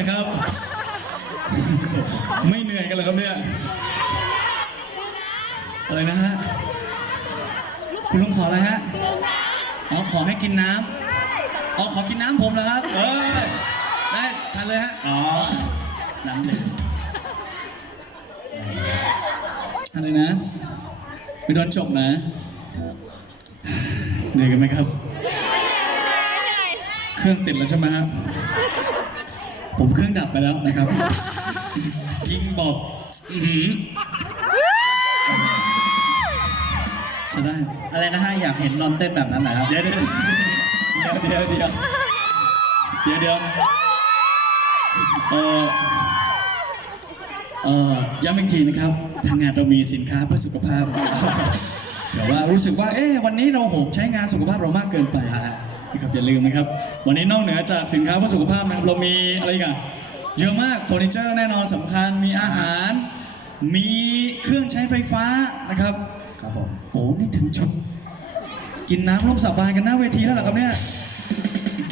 นะครับ ไม่เหนื่อยกันเหรอครับเนี่ยอะไรนะฮะคุณลุงขออะไรฮะอ๋อขอให้กินน้ำอ๋อขอกินน้ำผมเหรอครับเออได้ทานเลยฮะอ๋อน้ำเด็กอะไรนะไม่โดนจบนะเหนื่อยกันไหมครับ เครื่องติดแล้วใช่ไหมครับ ผมเครื่องดับไปแล้วนะครับ ยิงบอกอือหือใช่ได้อะไรนะฮะอยากเห็นนอนเต้นแบบนั้นเหรอครับ เดี๋ยวเดี๋ยวเดี๋ยวเดี๋ยวเดี๋ยวเดี๋ยวเออเออย้ำอีกทีนะครับ ทางงานเรามีสินค้าเพื่อสุขภาพแต่ว่ารู้สึกว่า เอ๊ะวันนี้เราโหมใช้งานสุขภาพเรามากเกินไป นะครับอย่าลืมนะครับ วันนี้นอกเหนือจากสินค้าเพื่อสุขภาพนะครับเรามีอะไรอีกันเยอะมากเฟอร์นิเจอร์แน่นอนสำคัญมีอาหาร มีเครื่องใช้ไฟฟ้านะครับครับผมโอ้นี่ถึงจุดกินน้ำร่วมสาบานกันหน้าเวทีแล้วเหรอครับเนี่ย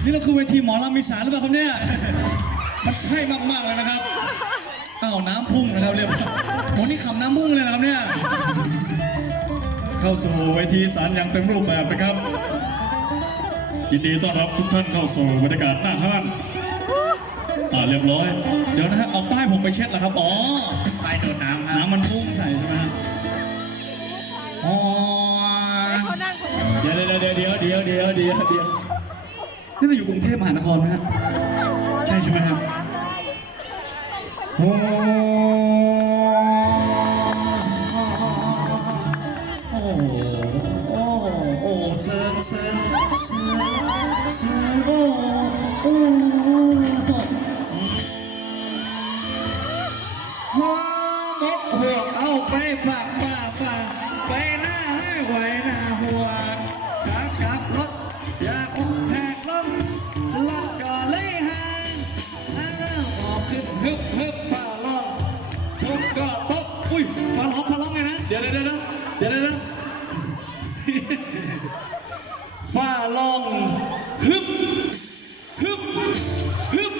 นี่เราคือเวทีหมอลำมีสารหรือเปล่าครับเนี่ยมันใช่มากๆเลยนะครับอ้าวน้ำพุ่งนะครับเรียบร้อยโอ้นี่ขำน้ำพุ่งเลยนะครับเนี่ยเข้าสู่เวทีสารอย่างเต็มรูปแบบนะครับ ยินดีต้อนรับทุกท่านเข้าสู่บรรยากาศหน้าห้านอ่าเรียบร้อย เดี๋ยวนะฮะเอาป้ายผมไปเช็ดเหรอครับ อ๋อไปโดดน้ำครับน้ำมันพุ่งใส่ใช่ไหมฮะอ๋อเขานั่งเขาเดี๋ยวเดี๋ยวเดี๋ยวเดี๋ยวเดี๋ยวเดี๋ยวเดี๋ยวนี่เราอยู่กรุงเทพมหานครไหมฮะ ใช่ใช่ไหมครับโอ้ ดหัวเอาไปฝากป่าฝาไปหน้าให้ไหวหน้าหัวขับขับรถอย่าอุ้มแหกล้มรถก็เลยห่างถ้าเริ่มออกขึ้นฮึบฮึบป่าลองฮึบก็ตบอุ้ยป่าร้องป่าร้องไงนะเดี๋ยวเดี๋ยวเดี๋ยวเดี๋ยวเดี๋ยวเดี๋ยวฟ้าลองฮึบฮึบฮึบ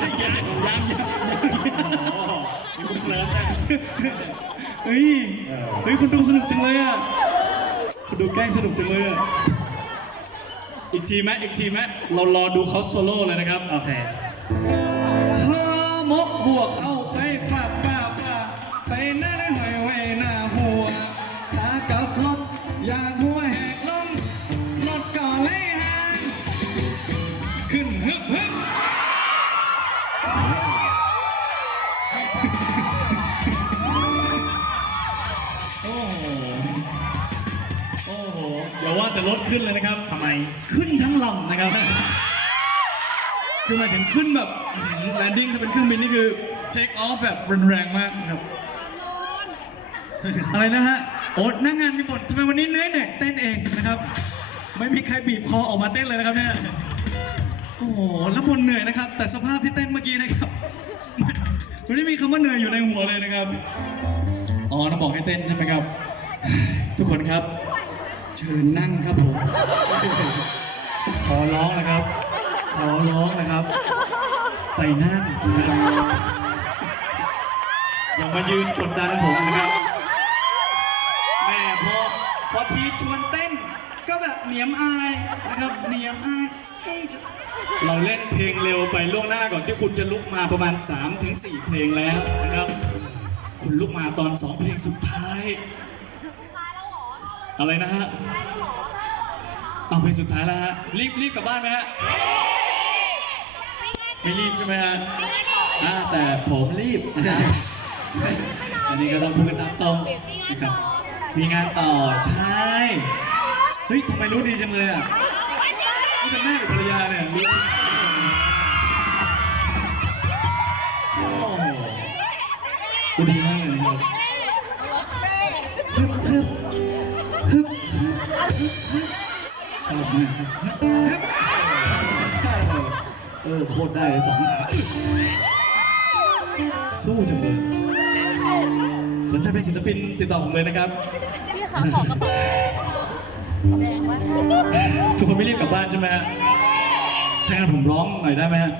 ยังยังยัง มีคุณเคลิ้มแน่เฮ้ย เฮ้ยคุณดูสนุกจังเลยอะคุณดูแกล้งสนุกจังเลยอะ อีกทีไหมอีกทีไหมเรารอดูเขาโซโล่เลยนะครับ โอเคฮามกบวก ขึ้นเลยนะครับทำไมขึ้นทั้งลำนะครับ คือหมายถึงขึ้นแบบแลนดิ้งถ้าเป็นเครื่องบินนี่คือเทคออฟแบบรุนแรงมากนะครับ อะไรนะฮะโอ้หน้างานมีบททำไมวันนี้เหนื่อยเนี่ยเต้นเองนะครับ ไม่มีใครบีบคอออกมาเต้นเลยนะครับเนี่ยโอ้โหแล้วบนเหนื่อยนะครับ แต่สภาพที่เต้นเมื่อกี้นะครับมันไม่มีคำว่าเหนื่อยอยู่ในหัวเลยนะครับ อ๋อน้องบอกให้เต้นใช่ไหมครับ ทุกคนครับ เชิญนั่งครับผม ขอร้องนะครับ ขอร้องนะครับ ไปนั่งนะครับอย่ามายืนกดดันผมนะครับ แม่พอพอทีชวนเต้น ก็แบบเหนียมอายนะครับ เหนียมอายเอ้ยเราเล่นเพลงเร็วไปล่วงหน้าก่อนที่คุณจะลุกมาประมาณ 3-4 เพลงแล้วนะครับ คุณลุกมาตอน 2 เพลงสุดท้าย อะไรนะฮะเอาเพลงสุดท้ายแล้วฮะ รีบรีบกลับบ้านไหมฮะ ไม่รีบใช่ไหมฮะอ่าแต่ผมรีบนะฮะอันนี้ก็ต้องพูดกันตามตรงนะครับ มีงานต่อ ใช่ เฮ้ยทำไมรู้ดีจังเลยอะ เออโคตรได้เลยสองขาสู้จังเลยสนใจเป็นศิลปินติดต่อผมเลยนะครับ พี่ขาขอกระเป๋าแดงวะทุกคนไม่รีบกลับบ้านใช่ไหมฮะถ้างั้นผมร้องหน่อยได้ไหมฮะ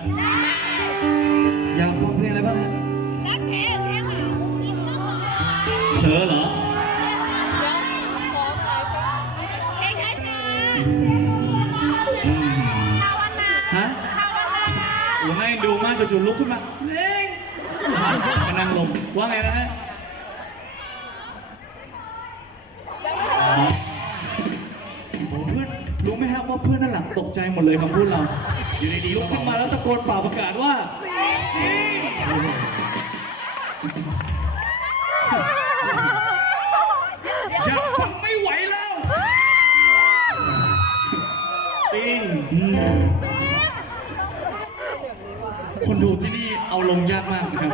อยากฟังเพลงอะไรบ้างฮะรักแท้แท้เหงายิ้มก็พอเผลอเหรอ จู่ๆลุกขึ้นมาเล่งมานั่งลงว่าไงนะฮะอ๋อโอ้เพื่อนรู้ไหมครับว่าเพื่อนด้านหลังตกใจหมดเลยคำพูดเรา อยู่ดีๆลุกขึ้นมาแล้วตะโกนเป่าประกาศว่าชิง คนดูที่นี่เอาลงยากมากนะครับ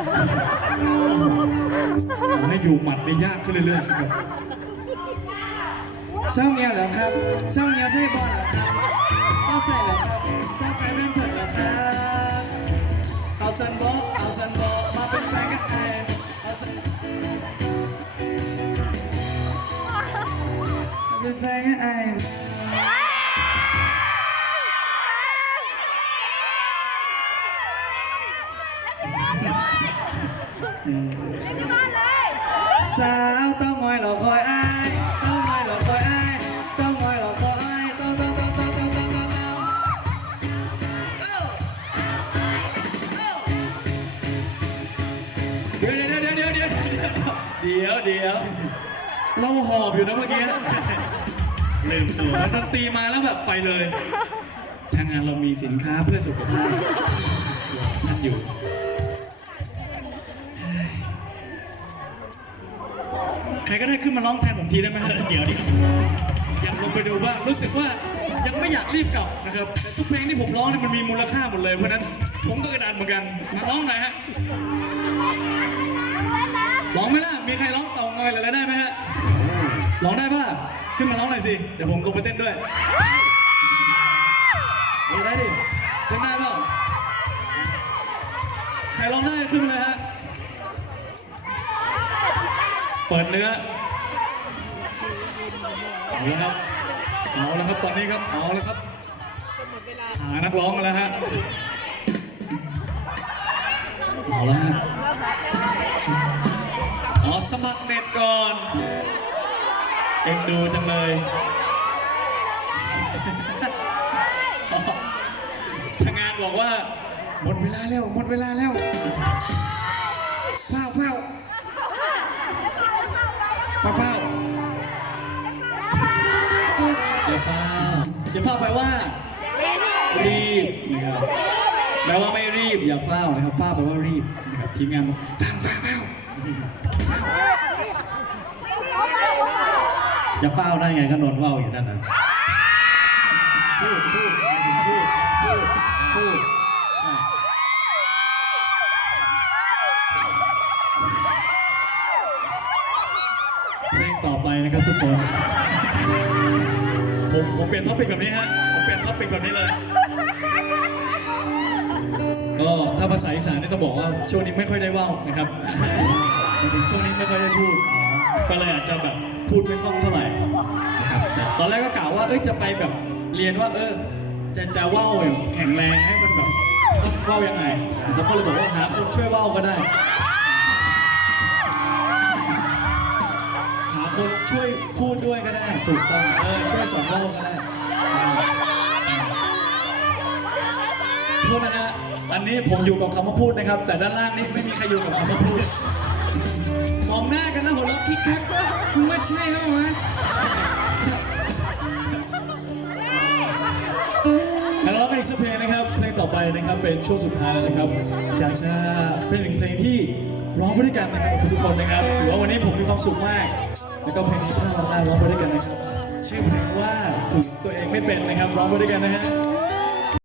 ทำให้อยู่หมัดได้ยากขึ้นเรื่อยๆนะครับช่างเมียเหรอครับช่างเนี้ยใช่บอลเหรอครับช่างใส่เหรอครับช่างใส่เป็นเผิดเหรอครับเอาซันบอเอาซันโบอ สาวต้องมอยหลอกคอยอายต้องมอยหลอกคอยอายต้องมอยหลอกคอยอายต้องต้องต้องต้องต้องต้องต้องเดี๋ยวเดี๋ยวเดี๋ยวเดี๋ยวเดี๋ยวเดี๋ยวเดี๋ยวเราหอบอยู่นะเมื่อกี้ลืมตัวแล้วดนตรีมาแล้วแบบไปเลย ทางงานเรามีสินค้าเพื่อสุขภาพท่านอยู่ ใครก็ได้ขึ้นมาร้องแทนผมทีได้ไหมฮะเดี๋ยวดิอยากลงไปดูบ้างรู้สึกว่ายังไม่อยากรีบกลับนะครับแต่ทุกเพลงที่ผมร้องเนี่ยมันมีมูลค่าหมดเลยเพราะฉะนั้นผมก็กระดานเหมือนกันมาร้องหน่อยฮะร้องไหมล่ะมีใครร้องเต่างอยอะไรได้ไหมฮะร้องได้ป่ะขึ้นมาร้องหน่อยสิเดี๋ยวผมลงไปเต้นด้วยได้ดิเต้นได้ป่าใครร้องได้ขึ้นเลยฮะ ปิดเนื้อเอาแล้วครับเอาแล้วครับตอนนี้ครับเอาแล้วครับหานักร้องกันแล้วฮะเอาแล้วฮะอ๋อสมัครเน็ตก่อนเอ็นดูจังเลยทางงานบอกว่าหมดเวลาแล้วหมดเวลาแล้วเฝ้าเฝ้า มาเฝ้าอย่าเฝ้าอย่าเฝ้าแปลว่า รีบนะครับแปลว่าไม่รีบอย่าเฝ้านะครับเฝ้าแปลว่ารีบนะครับทีมงานบอกเฝ้าเฝ้าเฝ้าจะเฝ้าได้ไงก็นอนเฝ้าอยู่นั่นนะพูดพูดพูดพูดพูด ต่อไปนะครับทุกคน ผมผมเปลี่ยนท็อปิกแบบนี้ฮะ ผมเปลี่ยนท็อปิกแบบนี้เลย ก็ถ้าภาษาอีสานนี่ต้องบอกว่าช่วงนี้ไม่ค่อยได้ว่าวนะครับช่วงนี้ไม่ค่อยได้พูด ก็เลยอาจจะแบบพูดไม่คล่องเท่าไหร่นะครับแต่ตอนแรกก็กล่าวว่าเอ้ยจะไปแบบเรียนว่า เออ จะจะว่าวแบบแข็งแรงให้มันแบบว่าวยังไงนะครับก็เลยบอกว่าหาคนช่วยว่าวก็ได้ คนช่วยพูดด้วยก็ได้ถูกต้องเออช่วยสอนว่าวก็ได้โทษนะฮะอันนี้ผมอยู่กับคำว่าพูดนะครับ แต่ด้านล่างนี่ไม่มีใครอยู่กับคำว่าพูดมองหน้ากันแล้วหัวเราะคิกคักมึงว่าใช่ไหมวะแล้วเราไปอีกสักเพลงนะครับเพลงต่อไปนะครับเป็นช่วงสุดท้ายแล้วนะครับอยากจะเป็นหนึ่งเพลงที่ร้องไปด้วยกันนะครับทุกคนนะครับถือว่าวันนี้ผมมีความสุขมาก แล้วก็เพลงนี้ถ้าเราได้ร้องไปด้วยกันนะครับชื่อเพลงว่าถึงตัวเองไม่เป็นนะครับร้องไปด้วยกันนะฮะ